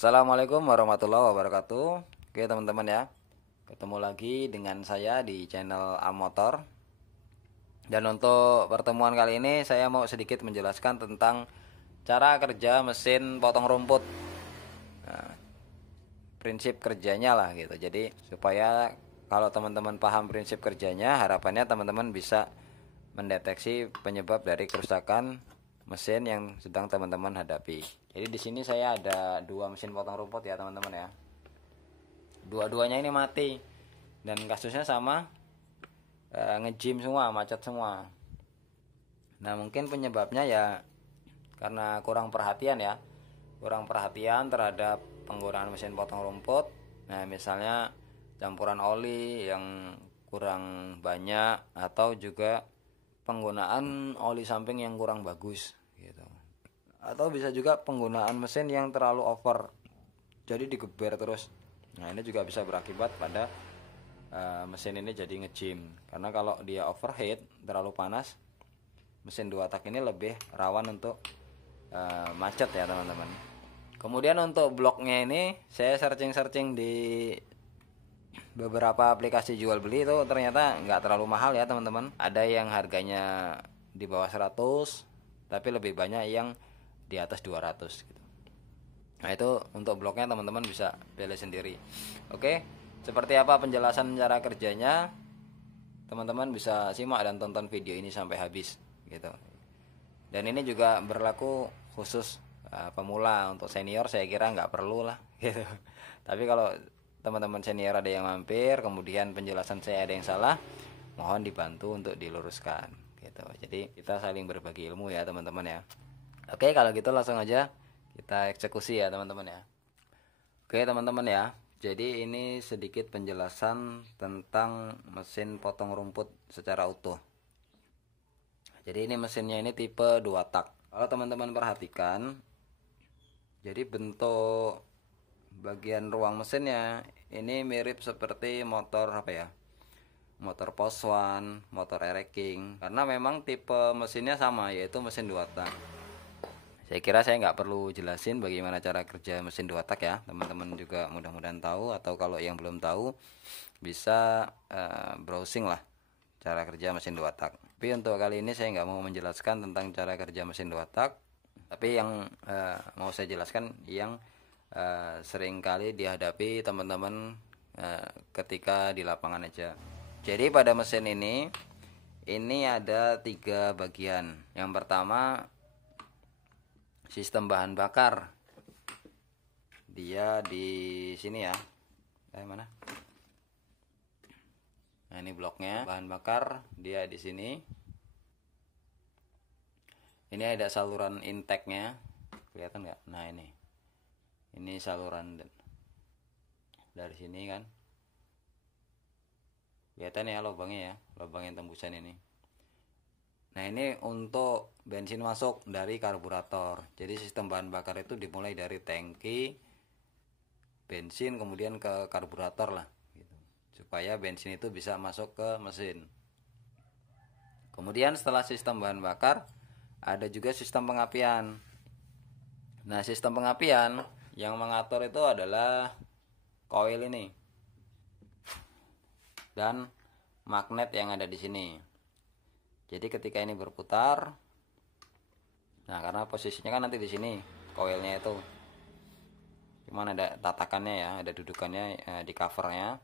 Assalamualaikum warahmatullahi wabarakatuh. Oke teman-teman ya, ketemu lagi dengan saya di channel Amotor. Dan untuk pertemuan kali ini saya mau sedikit menjelaskan tentang cara kerja mesin potong rumput. Nah, prinsip kerjanya lah gitu. Jadi supaya kalau teman-teman paham prinsip kerjanya, harapannya teman-teman bisa mendeteksi penyebab dari kerusakan mesin yang sedang teman-teman hadapi. Jadi di sini saya ada dua mesin potong rumput ya teman-teman ya. Dua-duanya ini mati dan kasusnya sama, ngejim semua, macet semua. Nah mungkin penyebabnya ya karena kurang perhatian ya, kurang perhatian terhadap penggunaan mesin potong rumput. Nah misalnya campuran oli yang kurang banyak, atau juga penggunaan oli samping yang kurang bagus gitu, atau bisa juga penggunaan mesin yang terlalu over, jadi digeber terus. Nah ini juga bisa berakibat pada mesin ini jadi ngejim, karena kalau dia overheat, terlalu panas, mesin dua tak ini lebih rawan untuk macet ya teman-teman. Kemudian untuk bloknya ini saya searching di beberapa aplikasi jual beli, itu ternyata nggak terlalu mahal ya teman-teman. Ada yang harganya di bawah 100, tapi lebih banyak yang di atas 200 gitu. Nah itu untuk bloknya teman-teman bisa pilih sendiri. Oke, seperti apa penjelasan cara kerjanya, teman-teman bisa simak dan tonton video ini sampai habis gitu. Dan ini juga berlaku khusus pemula. Untuk senior saya kira nggak perlu lah gitu. Tapi kalau teman-teman senior ada yang mampir, kemudian penjelasan saya ada yang salah, mohon dibantu untuk diluruskan gitu. Jadi kita saling berbagi ilmu ya teman-teman ya. Oke, kalau gitu langsung aja kita eksekusi ya teman-teman ya. Oke teman-teman ya, jadi ini sedikit penjelasan tentang mesin potong rumput secara utuh. Jadi ini mesinnya ini tipe 2 tak. Kalau teman-teman perhatikan, jadi bentuk bagian ruang mesinnya ini mirip seperti motor apa ya, motor post one, motor King, karena memang tipe mesinnya sama, yaitu mesin 2 tak. Saya kira saya nggak perlu jelasin bagaimana cara kerja mesin 2 tak ya, teman-teman juga mudah-mudahan tahu, atau kalau yang belum tahu bisa browsing lah cara kerja mesin 2 tak. Tapi untuk kali ini saya nggak mau menjelaskan tentang cara kerja mesin 2 tak, tapi yang mau saya jelaskan yang sering kali dihadapi teman-teman ketika di lapangan aja. Jadi pada mesin ini ada 3 bagian. Yang pertama sistem bahan bakar, dia di sini ya. Mana? Nah ini bloknya bahan bakar, dia di sini. Ini ada saluran intake-nya, kelihatan nggak? Nah ini saluran dari sini kan, kelihatan ya lubangnya ya, lubang yang tembusan ini. Nah ini untuk bensin masuk dari karburator. Jadi sistem bahan bakar itu dimulai dari tangki bensin kemudian ke karburator lah gitu, supaya bensin itu bisa masuk ke mesin. Kemudian setelah sistem bahan bakar ada juga sistem pengapian. Nah sistem pengapian yang mengatur itu adalah coil ini dan magnet yang ada di sini. Jadi ketika ini berputar, nah karena posisinya kan nanti di sini coilnya itu, cuman ada tatakannya ya, ada dudukannya di covernya.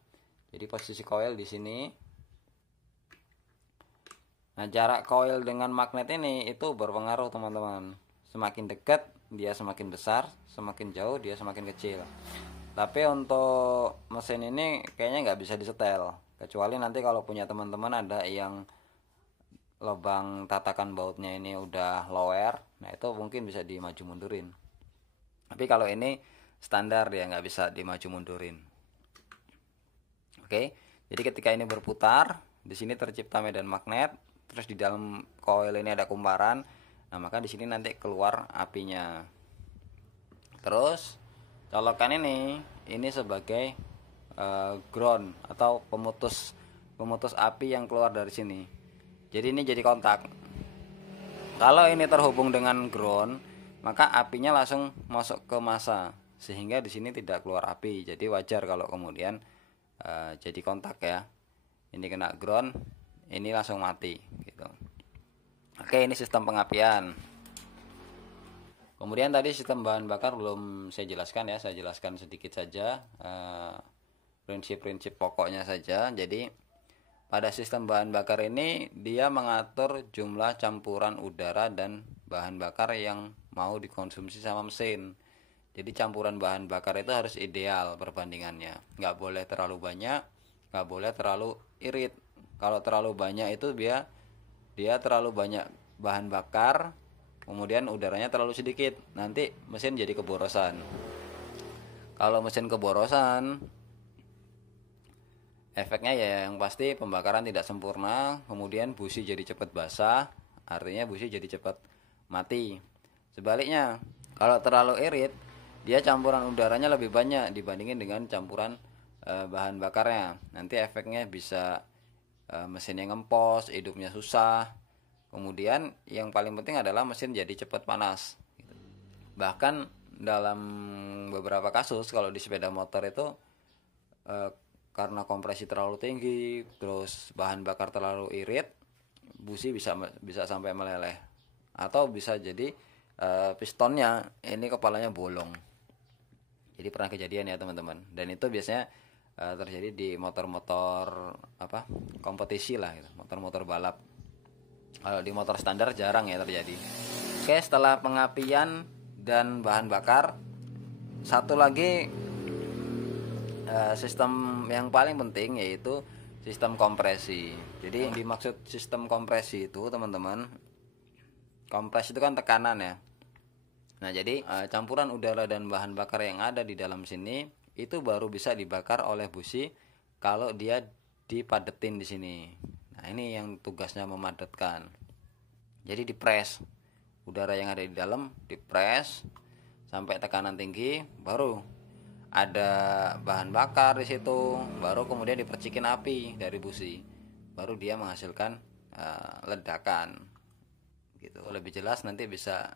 Jadi posisi coil di sini. Nah jarak coil dengan magnet ini itu berpengaruh teman-teman. Semakin dekat dia semakin besar, semakin jauh dia semakin kecil. Tapi untuk mesin ini kayaknya nggak bisa disetel, kecuali nanti kalau punya teman-teman ada yang lubang tatakan bautnya ini udah lower, nah itu mungkin bisa dimaju mundurin. Tapi kalau ini standar, dia nggak bisa dimaju mundurin. Oke, jadi ketika ini berputar, di sini tercipta medan magnet, terus di dalam coil ini ada kumparan. Nah maka di sini nanti keluar apinya. Terus colokan ini sebagai ground atau pemutus api yang keluar dari sini. Jadi ini jadi kontak. Kalau ini terhubung dengan ground, maka apinya langsung masuk ke massa. sehingga di sini tidak keluar api. Jadi wajar kalau kemudian jadi kontak ya. Ini kena ground, ini langsung mati gitu. Oke, ini sistem pengapian. Kemudian tadi sistem bahan bakar belum saya jelaskan ya, saya jelaskan sedikit saja prinsip-prinsip pokoknya saja. Jadi pada sistem bahan bakar ini dia mengatur jumlah campuran udara dan bahan bakar yang mau dikonsumsi sama mesin. Jadi campuran bahan bakar itu harus ideal perbandingannya, nggak boleh terlalu banyak, nggak boleh terlalu irit. Kalau terlalu banyak itu dia terlalu banyak bahan bakar, kemudian udaranya terlalu sedikit, nanti mesin jadi keborosan. Kalau mesin keborosan, efeknya ya yang pasti pembakaran tidak sempurna, kemudian busi jadi cepat basah, artinya busi jadi cepat mati. Sebaliknya, kalau terlalu irit, dia campuran udaranya lebih banyak dibandingin dengan campuran bahan bakarnya. Nanti efeknya bisa mesinnya ngempos, hidupnya susah. Kemudian yang paling penting adalah mesin jadi cepat panas. Bahkan dalam beberapa kasus kalau di sepeda motor itu karena kompresi terlalu tinggi, terus bahan bakar terlalu irit, busi bisa sampai meleleh. Atau bisa jadi pistonnya ini kepalanya bolong. Jadi pernah kejadian ya teman-teman. Dan itu biasanya terjadi di motor-motor kompetisi lah gitu, motor-motor balap. Kalau di motor standar jarang ya terjadi. Oke, setelah pengapian dan bahan bakar, satu lagi sistem yang paling penting yaitu sistem kompresi. Jadi yang dimaksud sistem kompresi itu teman-teman, kompres itu kan tekanan ya. Nah jadi campuran udara dan bahan bakar yang ada di dalam sini itu baru bisa dibakar oleh busi kalau dia dipadetin di sini. Nah ini yang tugasnya memadatkan. Jadi dipres, udara yang ada di dalam dipres sampai tekanan tinggi, baru ada bahan bakar di situ, baru kemudian dipercikin api dari busi, baru dia menghasilkan ledakan. Gitu. Lebih jelas nanti bisa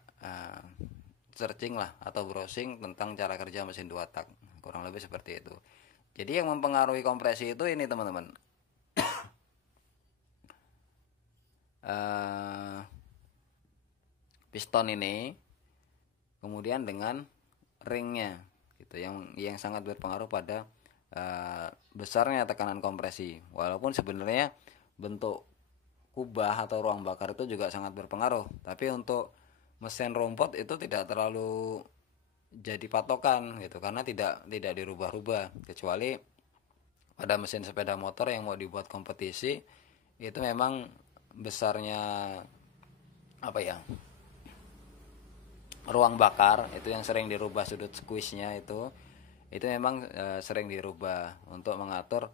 searching lah atau browsing tentang cara kerja mesin 2 tak, kurang lebih seperti itu. Jadi yang mempengaruhi kompresi itu ini teman-teman, piston ini, kemudian dengan ringnya gitu, yang sangat berpengaruh pada besarnya tekanan kompresi. Walaupun sebenarnya bentuk kubah atau ruang bakar itu juga sangat berpengaruh, tapi untuk mesin rumput itu tidak terlalu jadi patokan gitu, karena tidak dirubah-rubah, kecuali pada mesin sepeda motor yang mau dibuat kompetisi itu memang besarnya ruang bakar itu yang sering dirubah, sudut squeeze-nya itu memang sering dirubah untuk mengatur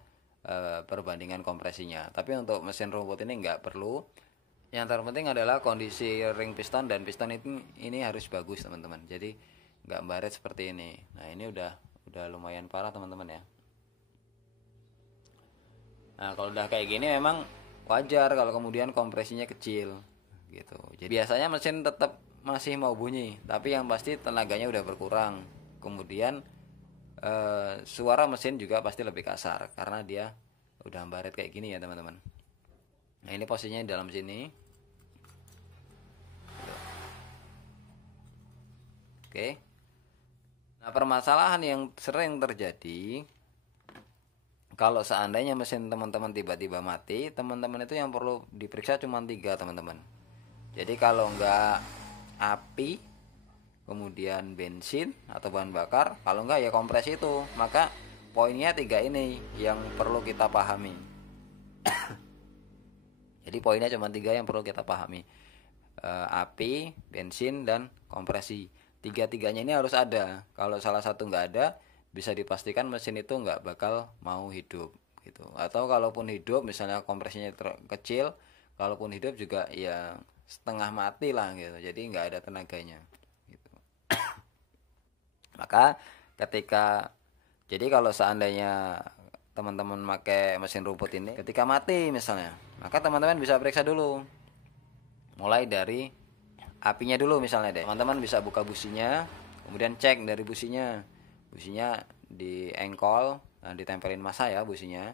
perbandingan kompresinya. Tapi untuk mesin rumput ini nggak perlu. Yang terpenting adalah kondisi ring piston dan piston ini harus bagus teman-teman. Jadi nggak baret seperti ini. Nah ini udah lumayan parah teman-teman ya. Nah kalau udah kayak gini memang wajar kalau kemudian kompresinya kecil gitu. Jadi biasanya mesin tetap masih mau bunyi, tapi yang pasti tenaganya udah berkurang. Kemudian suara mesin juga pasti lebih kasar karena dia udah baret kayak gini ya teman-teman. Nah ini posisinya di dalam sini. Oke. Nah permasalahan yang sering terjadi kalau seandainya mesin teman-teman tiba-tiba mati, teman-teman itu yang perlu diperiksa cuma 3 teman-teman. Jadi kalau enggak api, kemudian bensin atau bahan bakar, kalau enggak ya kompresi itu. Maka poinnya 3 ini yang perlu kita pahami. Jadi poinnya cuma 3 yang perlu kita pahami, api, bensin, dan kompresi. 3-tiganya ini harus ada. Kalau salah satu nggak ada, bisa dipastikan mesin itu nggak bakal mau hidup gitu. Atau kalaupun hidup, misalnya kompresinya kecil, kalaupun hidup juga ya setengah mati lah gitu. Jadi nggak ada tenaganya gitu. Maka jadi kalau seandainya teman-teman pakai mesin rumput ini, ketika mati misalnya, maka teman-teman bisa periksa dulu, mulai dari apinya dulu misalnya deh. Teman-teman bisa buka businya, kemudian cek dari businya businya di engkol, ditempelin massa ya businya,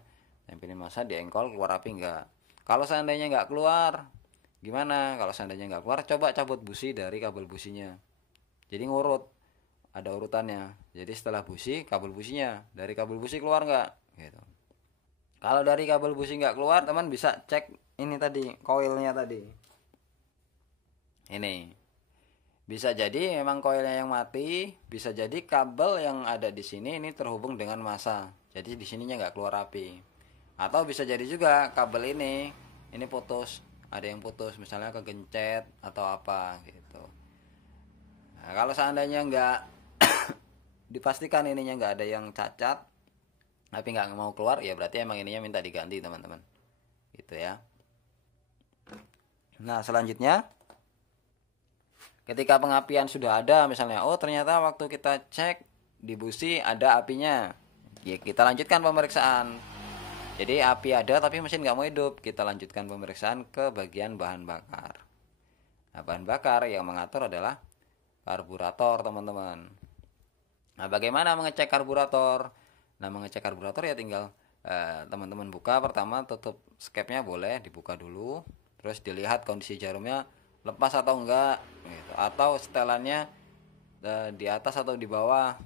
tempelin massa di engkol, keluar api enggak. Kalau seandainya enggak keluar, gimana? Kalau seandainya enggak keluar, coba cabut busi dari kabel businya. Jadi ngurut, ada urutannya. Jadi setelah busi, kabel businya, dari kabel busi keluar enggak? Gitu. Kalau dari kabel busi enggak keluar, teman bisa cek ini tadi, koilnya tadi. Ini bisa jadi memang koilnya yang mati, bisa jadi kabel yang ada di sini ini terhubung dengan massa. Jadi di sininya nggak keluar api. Atau bisa jadi juga kabel ini putus, ada yang putus, misalnya kegencet atau apa gitu. Nah, kalau seandainya nggak dipastikan ininya nggak ada yang cacat, tapi nggak mau keluar, ya berarti emang ininya minta diganti teman-teman. Gitu ya. Nah selanjutnya, ketika pengapian sudah ada, misalnya oh ternyata waktu kita cek di busi ada apinya, ya kita lanjutkan pemeriksaan. Jadi api ada tapi mesin nggak mau hidup, kita lanjutkan pemeriksaan ke bagian bahan bakar. Nah bahan bakar yang mengatur adalah karburator teman-teman. Nah bagaimana mengecek karburator? Nah mengecek karburator ya tinggal teman-teman buka, pertama tutup skepnya boleh dibuka dulu, terus dilihat kondisi jarumnya lepas atau enggak gitu. Atau setelannya di atas atau di bawah.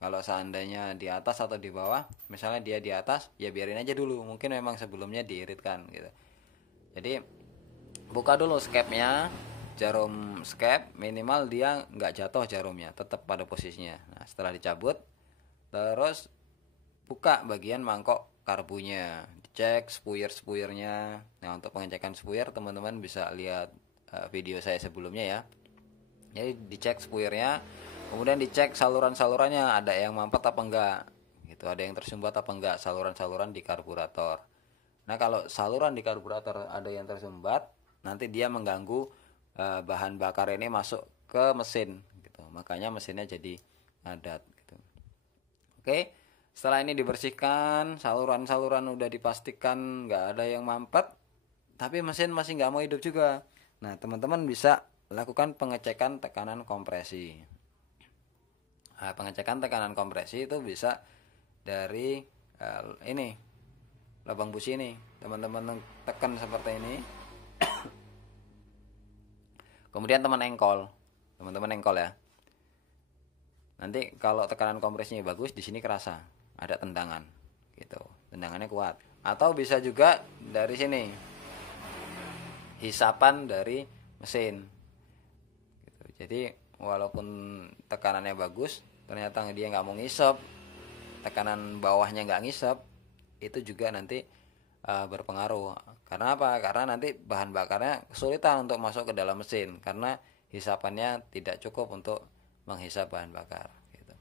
Kalau seandainya di atas atau di bawah, misalnya dia di atas, ya biarin aja dulu, mungkin memang sebelumnya diiritkan gitu. Jadi buka dulu skepnya, jarum skep minimal dia nggak jatuh jarumnya, tetap pada posisinya. Nah setelah dicabut, terus buka bagian mangkok karbunya, dicek spuyer-spuyernya. Nah untuk pengecekan spuyer teman-teman bisa lihat video saya sebelumnya ya. Jadi dicek spuyernya, kemudian dicek saluran-salurannya ada yang mampet apa enggak gitu, ada yang tersumbat apa enggak saluran-saluran di karburator. Nah kalau saluran di karburator ada yang tersumbat, nanti dia mengganggu bahan bakar ini masuk ke mesin gitu, makanya mesinnya jadi ngadat gitu. Oke, setelah ini dibersihkan, saluran-saluran udah dipastikan nggak ada yang mampet, tapi mesin masih nggak mau hidup juga. Nah, teman-teman bisa lakukan pengecekan tekanan kompresi. Nah, pengecekan tekanan kompresi itu bisa dari ini lubang busi ini. Teman-teman tekan seperti ini. Kemudian teman-teman engkol ya. Nanti kalau tekanan kompresinya bagus, di sini kerasa ada tendangan, gitu. Tendangannya kuat. Atau bisa juga dari sini. Hisapan dari mesin gitu. Jadi walaupun tekanannya bagus, ternyata dia nggak mau ngisep, tekanan bawahnya nggak ngisep, itu juga nanti berpengaruh. Karena apa? Karena nanti bahan bakarnya kesulitan untuk masuk ke dalam mesin karena hisapannya tidak cukup untuk menghisap bahan bakar gitu.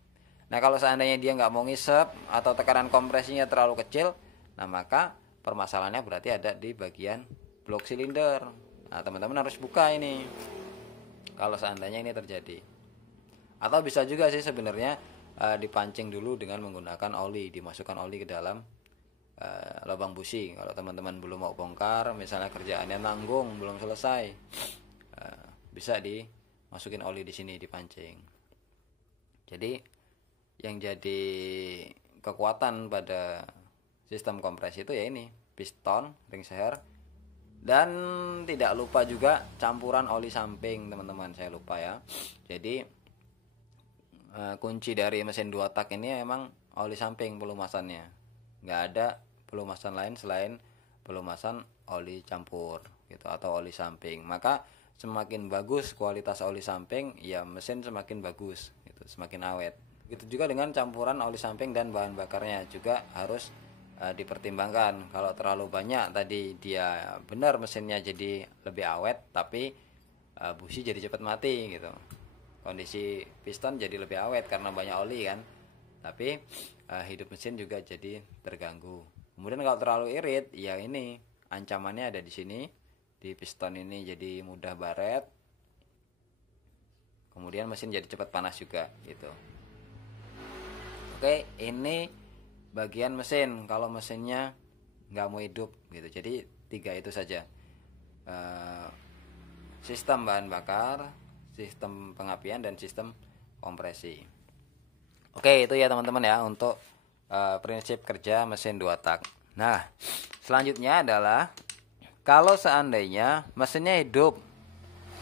Nah kalau seandainya dia nggak mau ngisep atau tekanan kompresinya terlalu kecil, nah maka permasalahannya berarti ada di bagian blok silinder. Nah teman-teman harus buka ini kalau seandainya ini terjadi. Atau bisa juga sih sebenarnya dipancing dulu dengan menggunakan oli, dimasukkan oli ke dalam lubang busi. Kalau teman-teman belum mau bongkar, misalnya kerjaannya nanggung belum selesai, bisa dimasukin oli di sini, dipancing. Jadi yang jadi kekuatan pada sistem kompresi itu ya ini piston, ring seher, dan tidak lupa juga campuran oli samping teman-teman, saya lupa ya. Jadi kunci dari mesin 2 tak ini memang oli samping pelumasannya, nggak ada pelumasan lain selain pelumasan oli campur gitu atau oli samping. Maka semakin bagus kualitas oli samping, ya mesin semakin bagus gitu, semakin awet. Gitu juga dengan campuran oli samping dan bahan bakarnya juga harus dipertimbangkan. Kalau terlalu banyak tadi dia benar mesinnya jadi lebih awet, tapi busi jadi cepat mati gitu. Kondisi piston jadi lebih awet karena banyak oli kan, tapi hidup mesin juga jadi terganggu. Kemudian kalau terlalu irit, ya ini ancamannya ada di sini, di piston ini jadi mudah baret. Kemudian mesin jadi cepat panas juga gitu. Oke, ini bagian mesin kalau mesinnya nggak mau hidup gitu. Jadi 3 itu saja, sistem bahan bakar, sistem pengapian, dan sistem kompresi. Oke, itu ya teman-teman ya untuk prinsip kerja mesin 2 tak. Nah, selanjutnya adalah kalau seandainya mesinnya hidup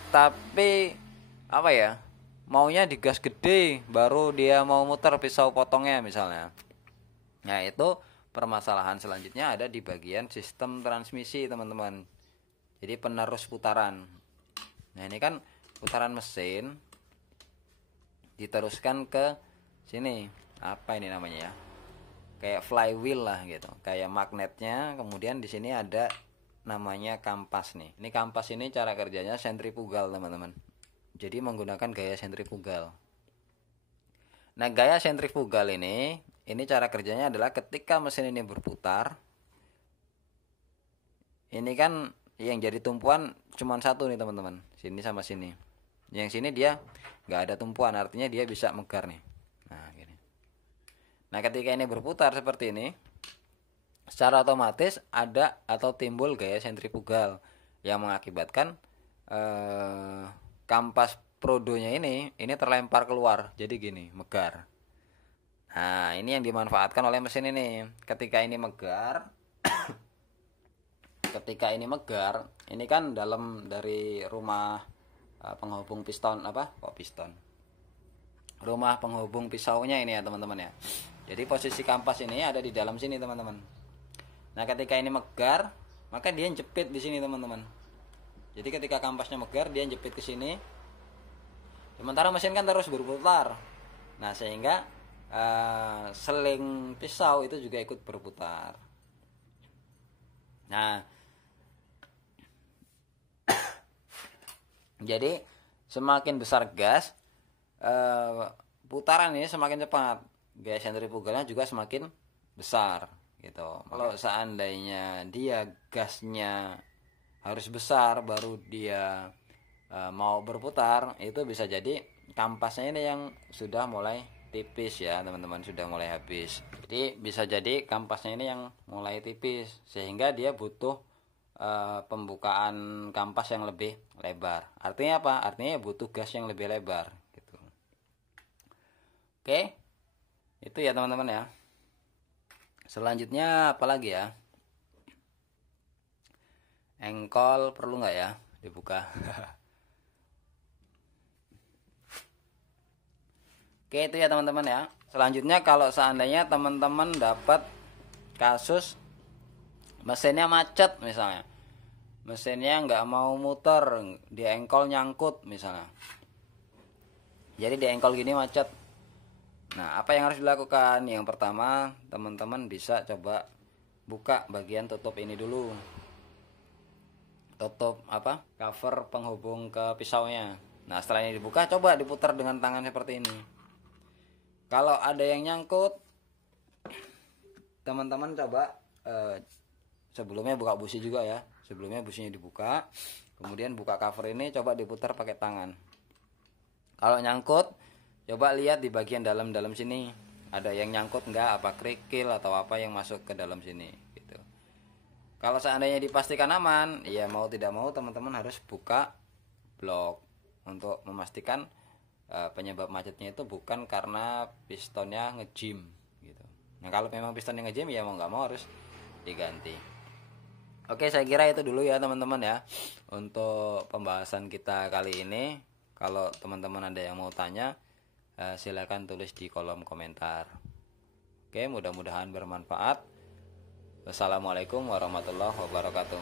tapi apa ya, maunya digas gede baru dia mau muter pisau potongnya misalnya. Nah, itu permasalahan selanjutnya ada di bagian sistem transmisi teman-teman. Jadi penerus putaran. Nah, ini kan putaran mesin diteruskan ke sini. Apa ini namanya ya? Kayak flywheel lah gitu. Kayak magnetnya, kemudian di sini ada namanya kampas nih. Ini kampas ini cara kerjanya sentrifugal, teman-teman. Jadi menggunakan gaya sentrifugal. Nah, gaya sentrifugal ini cara kerjanya adalah ketika mesin ini berputar, ini kan yang jadi tumpuan cuma satu nih teman-teman, sini sama sini. Yang sini dia nggak ada tumpuan, artinya dia bisa megar nih. Nah, gini. Nah, ketika ini berputar seperti ini, secara otomatis ada atau timbul gaya sentrifugal yang mengakibatkan kampas prodonya ini terlempar keluar, jadi gini, megar. Nah, ini yang dimanfaatkan oleh mesin ini. Ketika ini megar, ini kan dalam dari rumah penghubung piston rumah penghubung pisaunya ini ya teman-teman ya. Jadi posisi kampas ini ada di dalam sini teman-teman. Nah, ketika ini megar, maka dia jepit di sini teman-teman. Jadi ketika kampasnya megar, dia jepit ke sini. Sementara mesin kan terus berputar. Nah, sehingga seling pisau itu juga ikut berputar. Nah, jadi semakin besar gas, putaran ini semakin cepat, gaya sentrifugalnya juga semakin besar gitu. Kalau seandainya dia gasnya harus besar baru dia mau berputar, itu bisa jadi kampasnya ini yang sudah mulai tipis ya teman-teman, sudah mulai habis. Jadi bisa jadi kampasnya ini yang mulai tipis sehingga dia butuh pembukaan kampas yang lebih lebar. Artinya apa? Artinya butuh gas yang lebih lebar gitu. Oke, itu ya teman-teman ya. Selanjutnya apa lagi ya? Engkol perlu nggak ya dibuka? Oke, itu ya teman-teman ya. Selanjutnya kalau seandainya teman-teman dapat kasus mesinnya macet misalnya, mesinnya nggak mau muter, di engkol nyangkut misalnya, jadi di engkol gini macet. Nah, apa yang harus dilakukan? Yang pertama, teman-teman bisa coba buka bagian tutup ini dulu, tutup cover penghubung ke pisaunya. Nah, setelah ini dibuka, coba diputar dengan tangan seperti ini. Kalau ada yang nyangkut, teman-teman coba sebelumnya buka busi juga ya. Sebelumnya businya dibuka, kemudian buka cover ini, coba diputar pakai tangan. Kalau nyangkut, coba lihat di bagian dalam sini, ada yang nyangkut nggak, apa kerikil atau apa yang masuk ke dalam sini gitu. Kalau seandainya dipastikan aman, ya mau tidak mau teman-teman harus buka blok untuk memastikan penyebab macetnya itu bukan karena pistonnya ngejim gitu. Nah, kalau memang pistonnya ngejim, ya mau nggak mau harus diganti. Oke, saya kira itu dulu ya teman-teman ya untuk pembahasan kita kali ini. Kalau teman-teman ada yang mau tanya, silakan tulis di kolom komentar. Oke, mudah-mudahan bermanfaat. Wassalamualaikum warahmatullahi wabarakatuh.